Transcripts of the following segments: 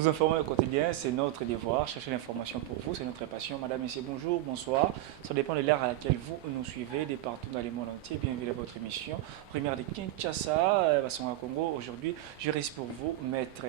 Vous informer au quotidien, c'est notre devoir. Chercher l'information pour vous, c'est notre passion. Madame, Messieurs, bonjour, bonsoir. Ça dépend de l'heure à laquelle vous nous suivez, de partout dans le monde entier. Bienvenue à votre émission. Première de Kinshasa, Bassonga Congo. Aujourd'hui, je reste pour vous, Maître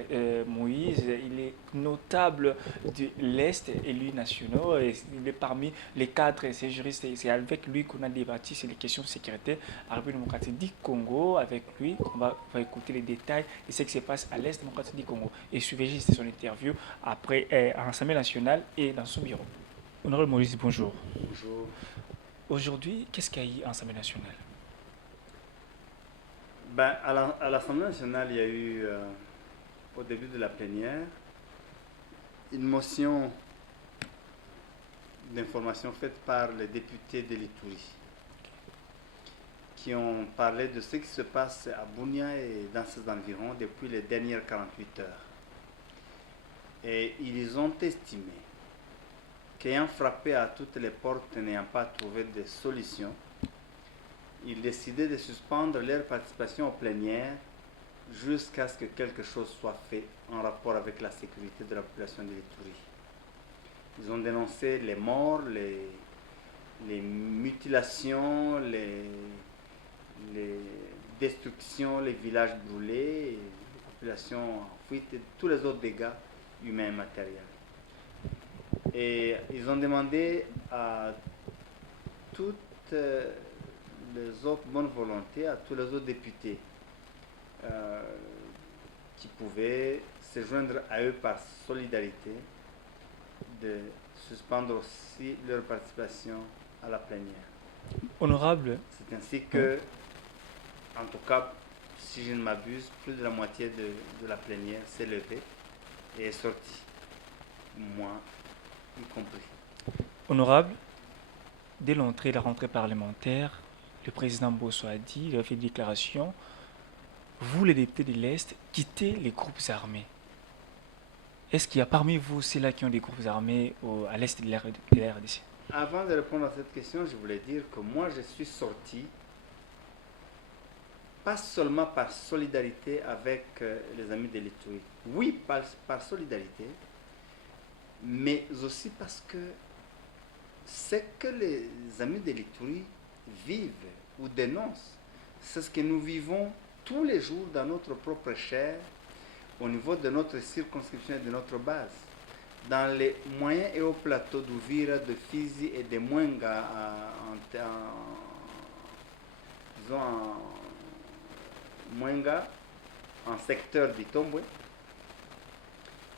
Moïse. Il est notable de l'Est, élu national. Et il est parmi les cadres et ces juristes. C'est avec lui qu'on a débattu sur les questions de sécurité à la République démocratique du Congo. Avec lui, on va écouter les détails de ce qui se passe à l'Est démocratique du Congo. Et suivez juste son interview après à l'Assemblée nationale et dans son bureau. Honorable Maurice, bonjour. Bonjour. Aujourd'hui, qu'est-ce qu'il y a eu à l'Assemblée nationale? À l'Assemblée nationale, il y a eu, au début de la plénière, une motion d'information faite par les députés de l'Ituri qui ont parlé de ce qui se passe à Bunia et dans ses environs depuis les dernières 48 heures. Et ils ont estimé qu'ayant frappé à toutes les portes n'ayant pas trouvé de solution, ils décidaient de suspendre leur participation aux plénières jusqu'à ce que quelque chose soit fait en rapport avec la sécurité de la population de l'Ituri. Ils ont dénoncé les morts, les mutilations, les destructions, les villages brûlés, la population en fuite et tous les autres dégâts humains et matériels. Et ils ont demandé à toutes les autres bonnes volontés, à tous les autres députés qui pouvaient se joindre à eux par solidarité, de suspendre aussi leur participation à la plénière. Honorable. C'est ainsi que, en tout cas, si je ne m'abuse, plus de la moitié de la plénière s'est levée et est sortie, moi y compris. Honorable, dès la rentrée parlementaire, le président Bosso a dit, il a fait une déclaration, vous les députés de l'Est, quittez les groupes armés. Est-ce qu'il y a parmi vous ceux-là qui ont des groupes armés à l'Est de la RDC? Avant de répondre à cette question, je voulais dire que moi je suis sorti pas seulement par solidarité avec les amis de l'Ituri. Oui, par solidarité, mais aussi parce que ce que les amis de l'Ituri vivent ou dénoncent, c'est ce que nous vivons tous les jours dans notre propre chair, au niveau de notre circonscription et de notre base. Dans les moyens et hauts plateaux d'Ouvira, de Fizi et de Mwenga, disons en Mwenga, en secteur d'Itombwe,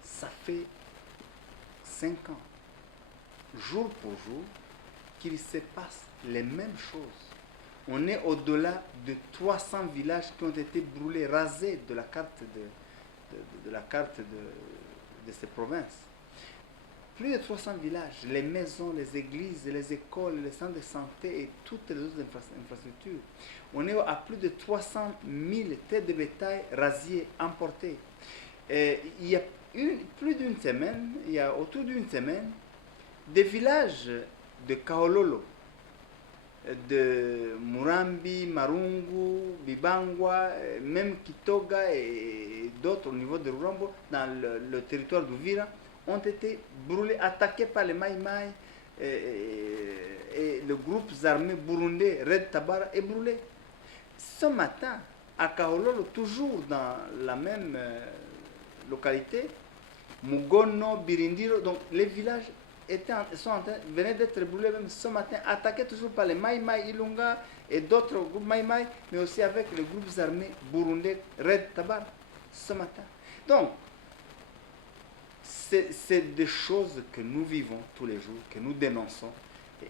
ça fait 5 ans, jour pour jour, qu'il se passe les mêmes choses. On est au-delà de 300 villages qui ont été brûlés, rasés de la carte de ces provinces. Plus de 300 villages, les maisons, les églises, les écoles, les centres de santé et toutes les autres infrastructures. On est à plus de 300 000 têtes de bétail rasées, emportées. Et il y a autour d'une semaine, des villages de Kaololo, de Murambi, Marungu, Bibangwa, même Kitoga et d'autres au niveau de Rurambo, dans le territoire d'Uvira, ont été brûlés, attaqués par les Maï Maï et le groupe armé burundais Red Tabara est brûlé. Ce matin, à Kaololo, toujours dans la même localité, Mugono, Birindiro, donc les villages venaient d'être brûlés même ce matin, attaqués toujours par les Maï Maï Ilunga et d'autres groupes Maï Maï, mais aussi avec les groupes armés burundais Red Tabar ce matin. Donc, c'est des choses que nous vivons tous les jours, que nous dénonçons. Et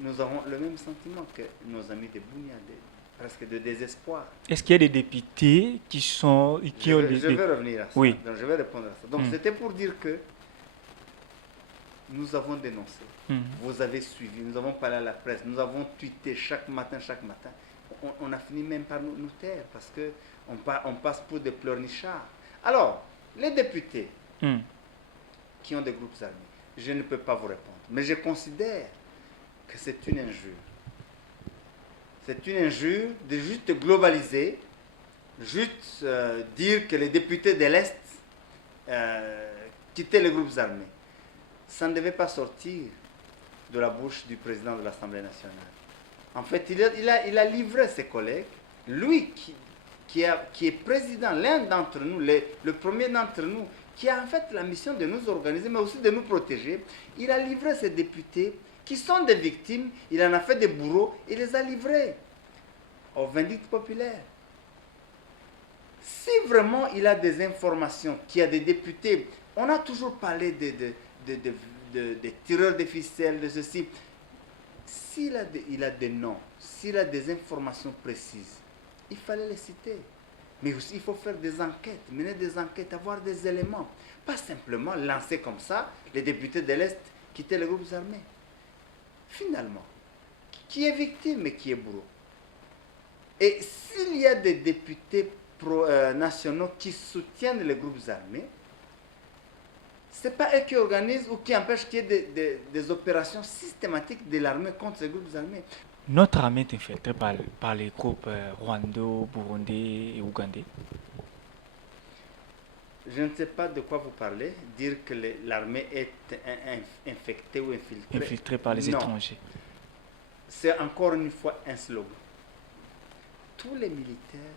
nous avons le même sentiment que nos amis de Bunia, presque de désespoir. Est-ce qu'il y a des députés qui ont je vais revenir à ça. Oui. Donc, je vais répondre à ça. Donc, c'était pour dire que nous avons dénoncé. Vous avez suivi, nous avons parlé à la presse, nous avons tweeté chaque matin. On a fini même par nous taire parce qu'on passe pour des pleurnichards. Alors, les députés qui ont des groupes armés, je ne peux pas vous répondre. Mais je considère que c'est une injure. C'est une injure de juste globaliser, juste dire que les députés de l'Est quitter les groupes armés. Ça ne devait pas sortir de la bouche du président de l'Assemblée nationale. En fait, il a livré ses collègues, lui qui est président, l'un d'entre nous, le premier d'entre nous, qui a en fait la mission de nous organiser, mais aussi de nous protéger. Il a livré ses députés, qui sont des victimes, il en a fait des bourreaux, il les a livrés aux vindictes populaires. Si vraiment il a des informations, qu'il y a des députés, on a toujours parlé des tireurs de ficelles, de ceci. S'il a des noms, s'il a des informations précises, il fallait les citer. Mais aussi, il faut faire des enquêtes, mener des enquêtes, avoir des éléments. Pas simplement lancer comme ça les députés de l'Est quitter les groupes armés. Finalement, qui est victime et qui est bourreau? Et s'il y a des députés nationaux qui soutiennent les groupes armés, ce n'est pas eux qui organisent ou qui empêchent qu'il y ait des opérations systématiques de l'armée contre ces groupes armés. Notre armée est infiltrée par les groupes rwandais, burundais et ougandais. Je ne sais pas de quoi vous parlez. Dire que l'armée est infectée ou infiltrée. Infiltrée par les étrangers. C'est encore une fois un slogan. Tous les militaires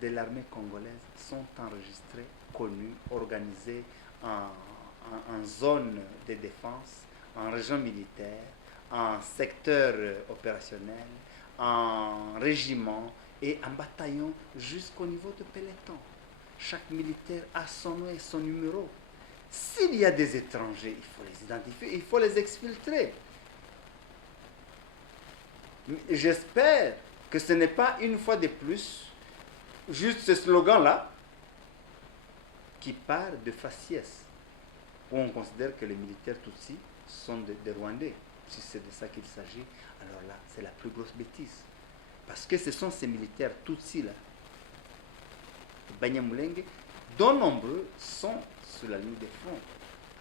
de l'armée congolaise sont enregistrés, connus, organisés en zone de défense, en région militaire, en secteur opérationnel, en régiment et en bataillon jusqu'au niveau de peloton. Chaque militaire a son nom et son numéro. S'il y a des étrangers, il faut les identifier, il faut les exfiltrer. J'espère que ce n'est pas une fois de plus juste ce slogan-là qui part de faciès, où on considère que les militaires Tutsis sont des Rwandais. Si c'est de ça qu'il s'agit, alors là, c'est la plus grosse bêtise. Parce que ce sont ces militaires Tutsis-là, Banyamulenge, dont nombreux sont sur la ligne de front,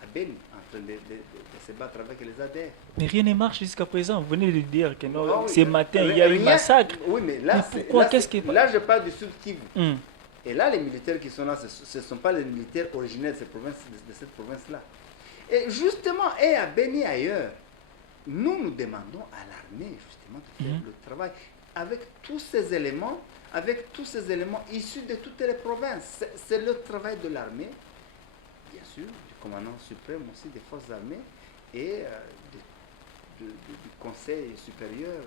à Beni, en train de se battre avec les ADF. Mais rien ne marche jusqu'à présent. Vous venez de dire que non, Oh, oui. ce matin, il y a eu un massacre. Oui, mais là, mais pourquoi? Qu'est-ce qui... là, je parle du Sud Kivu. Mm. Et là, les militaires qui sont là, ce ne sont pas les militaires originaires de cette province-là. Et justement, et à Beni ailleurs, nous demandons à l'armée justement de faire le travail avec tous ces éléments issus de toutes les provinces. C'est le travail de l'armée, bien sûr, du commandant suprême aussi des forces armées et du conseil supérieur,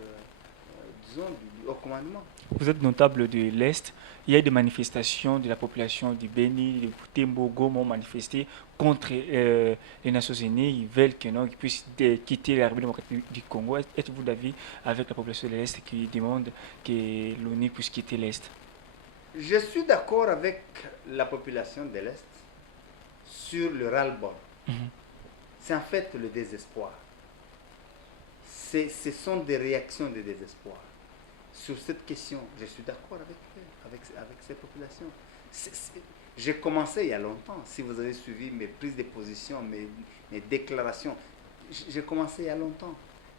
disons, du haut commandement. Vous êtes notable de l'Est. Il y a eu des manifestations de la population du Beni, de Butembo, Goma ont manifesté contre les Nations Unies. Ils veulent qu'ils puissent quitter la République démocratique du Congo. Êtes-vous d'avis avec la population de l'Est qui demande que l'ONU puisse quitter l'Est? Je suis d'accord avec la population de l'Est sur le ras-le-bol. C'est en fait le désespoir. Ce sont des réactions de désespoir. Sur cette question, je suis d'accord avec eux, avec ces populations. J'ai commencé il y a longtemps. Si vous avez suivi mes prises de position, mes déclarations, j'ai commencé il y a longtemps.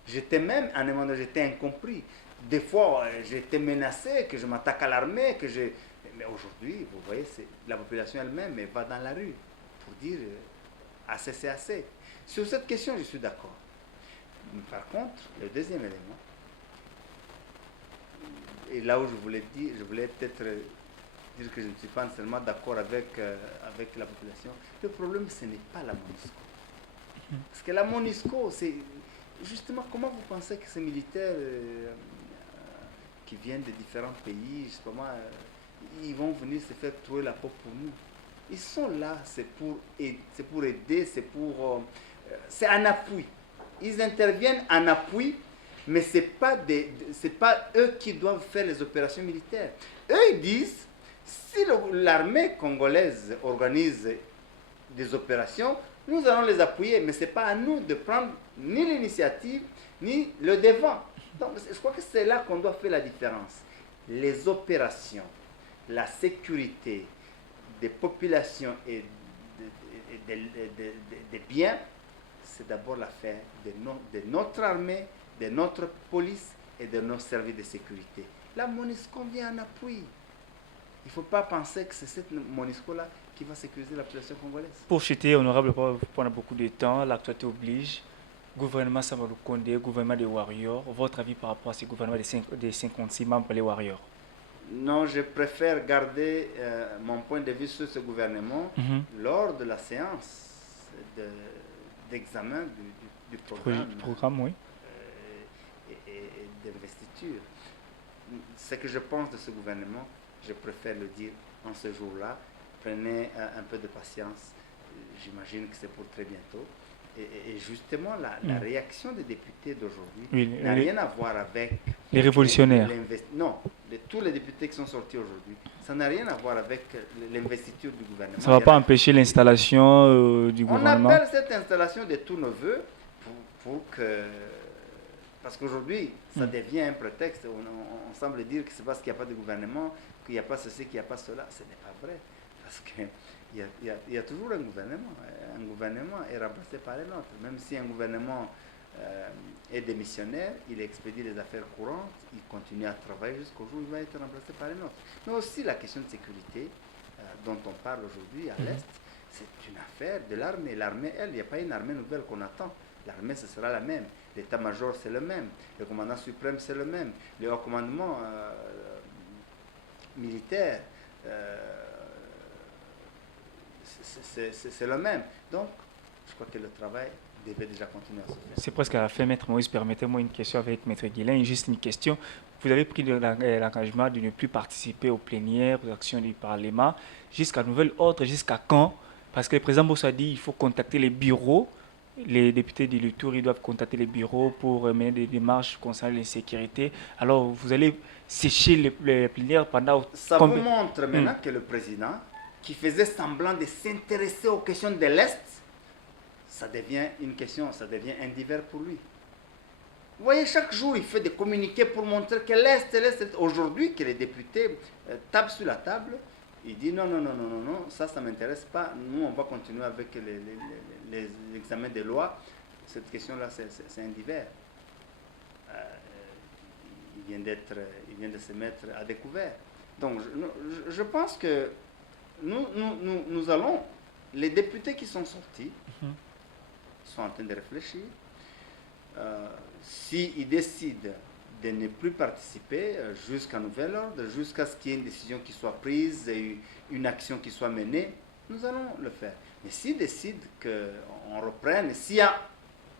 J'étais même, à un moment donné, j'étais incompris. Des fois, j'étais menacé, que je m'attaque à l'armée, mais aujourd'hui, vous voyez, la population elle-même va dans la rue pour dire assez, c'est assez. Sur cette question, je suis d'accord. Par contre, le deuxième élément, et là où je voulais peut-être dire que je ne suis pas seulement d'accord avec la population, le problème, ce n'est pas la MONUSCO. Parce que la MONUSCO, c'est justement comment vous pensez que ces militaires qui viennent de différents pays, je sais pas moi, ils vont venir se faire trouver la peau pour nous. Ils sont là, c'est pour aider, c'est un appui. Ils interviennent en appui, mais ce n'est pas eux qui doivent faire les opérations militaires. Eux, ils disent, si l'armée congolaise organise des opérations, nous allons les appuyer, mais ce n'est pas à nous de prendre ni l'initiative, ni le devant. Donc, je crois que c'est là qu'on doit faire la différence. Les opérations, la sécurité des populations et des biens, c'est d'abord l'affaire de notre armée, de notre police et de nos services de sécurité. La MONUSCO vient en appui. Il ne faut pas penser que c'est cette MONUSCO-là qui va sécuriser la population congolaise. Pour chuter, honorable, pendant beaucoup de temps, l'actualité oblige. Gouvernement Samadou Kondé, gouvernement des Warriors. Votre avis par rapport à ce gouvernement des 56 membres, les Warriors? Non, je préfère garder mon point de vue sur ce gouvernement lors de la séance d'examen du programme, oui. et d'investiture. Ce que je pense de ce gouvernement, je préfère le dire en ce jour-là. Prenez un peu de patience, j'imagine que c'est pour très bientôt. Et justement, la réaction des députés d'aujourd'hui n'a rien à voir avec les révolutionnaires. Non, tous les députés qui sont sortis aujourd'hui, ça n'a rien à voir avec l'investiture du gouvernement. Ça ne va pas empêcher l'installation du gouvernement? On appelle cette installation de tous nos voeux pour que... Parce qu'aujourd'hui, ça devient un prétexte. On semble dire que c'est parce qu'il n'y a pas de gouvernement, qu'il n'y a pas ceci, qu'il n'y a pas cela. Ce n'est pas vrai. Parce qu'il y a toujours un gouvernement. Un gouvernement est remplacé par un autre. Même si un gouvernement est démissionnaire, il expédie les affaires courantes, il continue à travailler jusqu'au jour où il va être remplacé par un autre. Mais aussi la question de sécurité dont on parle aujourd'hui à l'Est, c'est une affaire de l'armée. L'armée, elle, il n'y a pas une armée nouvelle qu'on attend. L'armée, ce sera la même. L'état-major, c'est le même. Le commandant suprême, c'est le même. Le haut commandement militaire, c'est le même. Donc, je crois que le travail devait déjà continuer à se faire. C'est presque à la fin, Maître Moïse. Permettez-moi une question avec Maître Guilain. Juste une question. Vous avez pris l'engagement de ne plus participer aux plénières, aux actions du Parlement. Jusqu'à nouvel ordre, jusqu'à quand? Parce que le président Bosso a dit qu'il faut contacter les bureaux. Les députés du Tour, ils doivent contacter les bureaux pour mener des démarches concernant l'insécurité. Alors, vous allez sécher les plénières pendant... Ça vous montre maintenant que le président, qui faisait semblant de s'intéresser aux questions de l'Est, ça devient une question, ça devient un divers pour lui. Vous voyez, chaque jour, il fait des communiqués pour montrer que l'Est. Aujourd'hui, que les députés tapent sur la table, il dit non, ça ne m'intéresse pas. Nous, on va continuer avec les examens de loi. Cette question-là, c'est un divers. Il vient de se mettre à découvert. Donc, je pense que nous allons, les députés qui sont sortis, sont en train de réfléchir. S'ils décident de ne plus participer jusqu'à nouvel ordre, jusqu'à ce qu'il y ait une décision qui soit prise et une action qui soit menée, nous allons le faire. Mais s'ils décident qu'on reprenne, s'il y a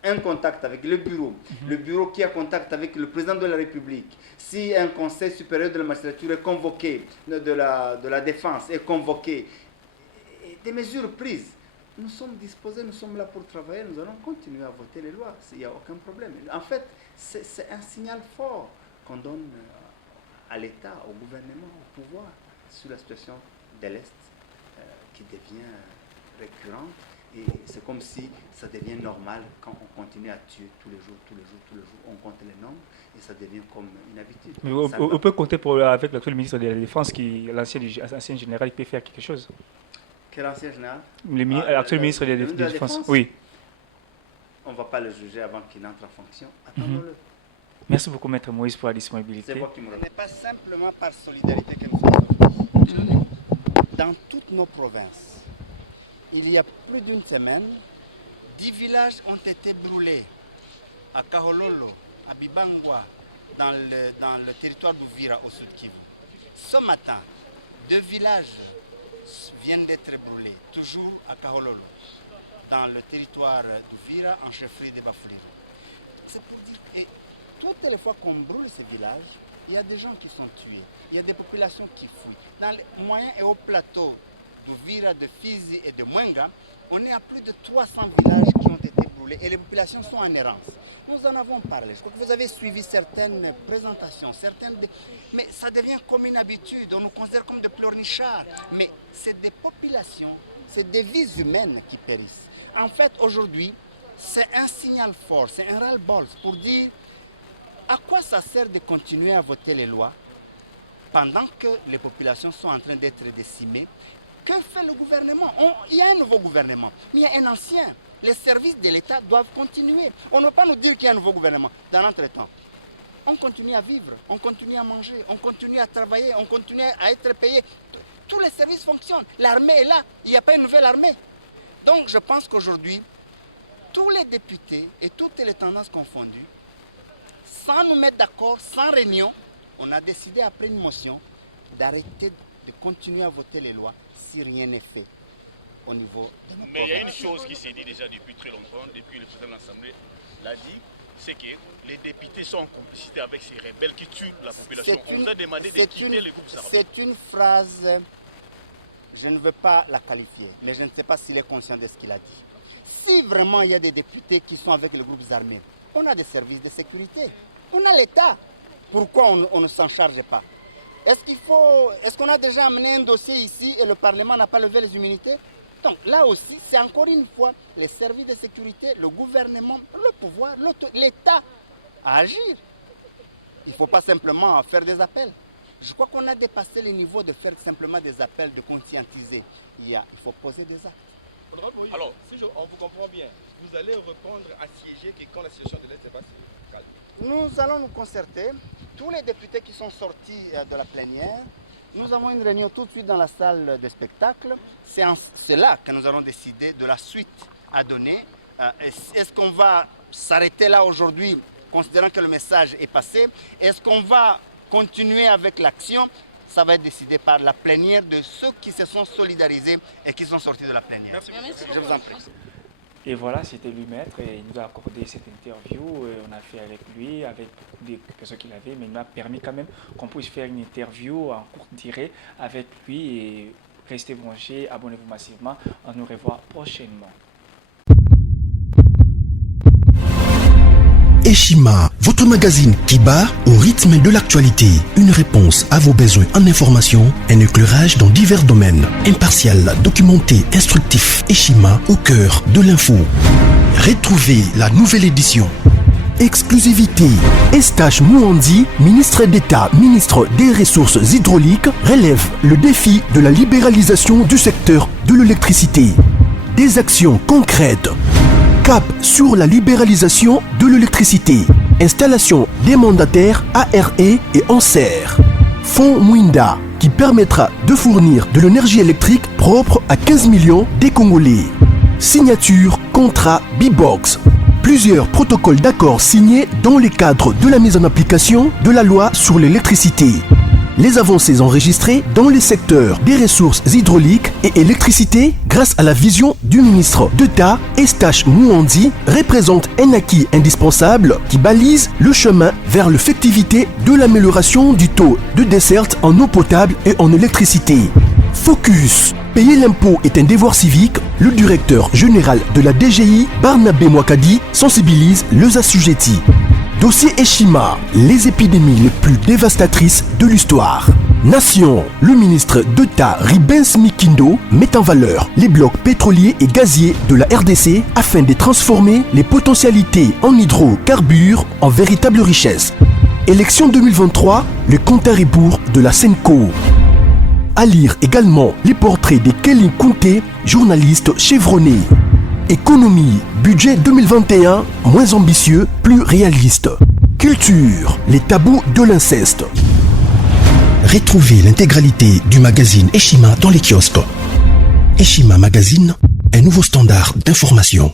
un contact avec le bureau qui a contact avec le président de la République, si un conseil supérieur de la magistrature est convoqué, de la défense est convoqué, et des mesures prises, nous sommes disposés, nous sommes là pour travailler, nous allons continuer à voter les lois, il n'y a aucun problème. En fait, c'est un signal fort qu'on donne à l'État, au gouvernement, au pouvoir, sur la situation de l'Est qui devient récurrente. Et c'est comme si ça devient normal quand on continue à tuer tous les jours, on compte les nombres et ça devient comme une habitude. Mais on peut compter avec l'actuel ministre de la Défense, l'ancien général, il peut faire quelque chose. Quel ancien général? L'actuel ministre de la Défense. Oui. On ne va pas le juger avant qu'il entre en fonction. Attendons-le. Merci beaucoup, Maître Moïse, pour la disponibilité. C'est moi qui me remercie. Ce n'est pas simplement par solidarité que nous sommes sortis. Dans toutes nos provinces, il y a plus d'une semaine, 10 villages ont été brûlés. À Kahololo, à Bibangwa, dans le territoire d'Ouvira, au sud Kivu. Ce matin, 2 villages viennent d'être brûlés, toujours à Kahololo, dans le territoire d'Ouvira, en chefferie de Bafuliro. C'est pour dire, et toutes les fois qu'on brûle ces villages, il y a des gens qui sont tués, il y a des populations qui fuient. Dans les moyens et hauts plateaux d'Ouvira, de Fizi et de Mwenga, on est à plus de 300 villages qui ont été brûlés et les populations sont en errance. Nous en avons parlé, je crois que vous avez suivi certaines présentations, mais ça devient comme une habitude, on nous considère comme des pleurnichards. Mais c'est des populations, c'est des vies humaines qui périssent. En fait, aujourd'hui, c'est un signal fort, c'est un ras-le-bol pour dire à quoi ça sert de continuer à voter les lois pendant que les populations sont en train d'être décimées. Que fait le gouvernement? Il y a un nouveau gouvernement, mais il y a un ancien. Les services de l'État doivent continuer. On ne va pas nous dire qu'il y a un nouveau gouvernement. Dans l'entretemps, on continue à vivre, on continue à manger, on continue à travailler, on continue à être payé. tous les services fonctionnent. L'armée est là, il n'y a pas une nouvelle armée. Donc je pense qu'aujourd'hui, tous les députés et toutes les tendances confondues, sans nous mettre d'accord, sans réunion, on a décidé après une motion d'arrêter de continuer à voter les lois si rien n'est fait au niveau de nos Mais il y a une chose qui s'est dit déjà depuis très longtemps, depuis le président de l'Assemblée l'a dit, c'est que les députés sont en complicité avec ces rebelles qui tuent la population. On nous a demandé de quitter les groupes armés. C'est une phrase, je ne veux pas la qualifier, mais je ne sais pas s'il est conscient de ce qu'il a dit. Si vraiment il y a des députés qui sont avec les groupes armés, on a des services de sécurité, on a l'État. Pourquoi on ne s'en charge pas? Est-ce qu'on a déjà amené un dossier ici et le Parlement n'a pas levé les immunités? Donc là aussi, c'est encore une fois les services de sécurité, le gouvernement, le pouvoir, l'État à agir. Il ne faut pas simplement faire des appels. Je crois qu'on a dépassé le niveau de faire simplement des appels, de conscientiser. Il faut poser des actes. Alors, si on vous comprend bien, vous allez répondre à siéger que quand la situation de l'aide n'est pas si calme. Nous allons nous concerter. Tous les députés qui sont sortis de la plénière, nous avons une réunion tout de suite dans la salle de spectacle. C'est là que nous allons décider de la suite à donner. Est-ce qu'on va s'arrêter là aujourd'hui, considérant que le message est passé? Est-ce qu'on va continuer avec l'action? Ça va être décidé par la plénière de ceux qui se sont solidarisés et qui sont sortis de la plénière. Merci. Je vous en prie. Et voilà, c'était lui maître et il nous a accordé cette interview. On a fait avec lui, avec beaucoup de personnes qu'il avait, mais il m'a permis quand même qu'on puisse faire une interview en courte durée avec lui. Et restez branchés, abonnez-vous massivement. On nous revoit prochainement. Eshima, votre magazine qui bat au rythme de l'actualité. Une réponse à vos besoins en information, un éclairage dans divers domaines. Impartial, documenté, instructif. Eshima au cœur de l'info. Retrouvez la nouvelle édition. Exclusivité. Estache Mouandi, ministre d'État, ministre des Ressources hydrauliques, relève le défi de la libéralisation du secteur de l'électricité. Des actions concrètes. Cap sur la libéralisation de l'électricité. Installation des mandataires ARE et ANSER. Fonds Mwinda qui permettra de fournir de l'énergie électrique propre à 15 millions des Congolais. Signature contrat B-Box. Plusieurs protocoles d'accord signés dans le cadre de la mise en application de la loi sur l'électricité. Les avancées enregistrées dans les secteurs des ressources hydrauliques et électricité grâce à la vision du ministre d'État Estache Mouandi représentent un acquis indispensable qui balise le chemin vers l'effectivité de l'amélioration du taux de desserte en eau potable et en électricité. Focus. Payer l'impôt est un devoir civique. Le directeur général de la DGI, Barnabé Mwakadi, sensibilise les assujettis. Dossier Eshima, les épidémies les plus dévastatrices de l'histoire. Nation, le ministre d'État Ribens Mikindo met en valeur les blocs pétroliers et gaziers de la RDC afin de transformer les potentialités en hydrocarbures en véritable richesse. Élection 2023, le compte à rebours de la Senco. À lire également les portraits de Kelly Kounté, journaliste chevronné. Économie, budget 2021, moins ambitieux, plus réaliste. Culture, les tabous de l'inceste. Retrouvez l'intégralité du magazine Eshima dans les kiosques. Eshima Magazine, un nouveau standard d'information.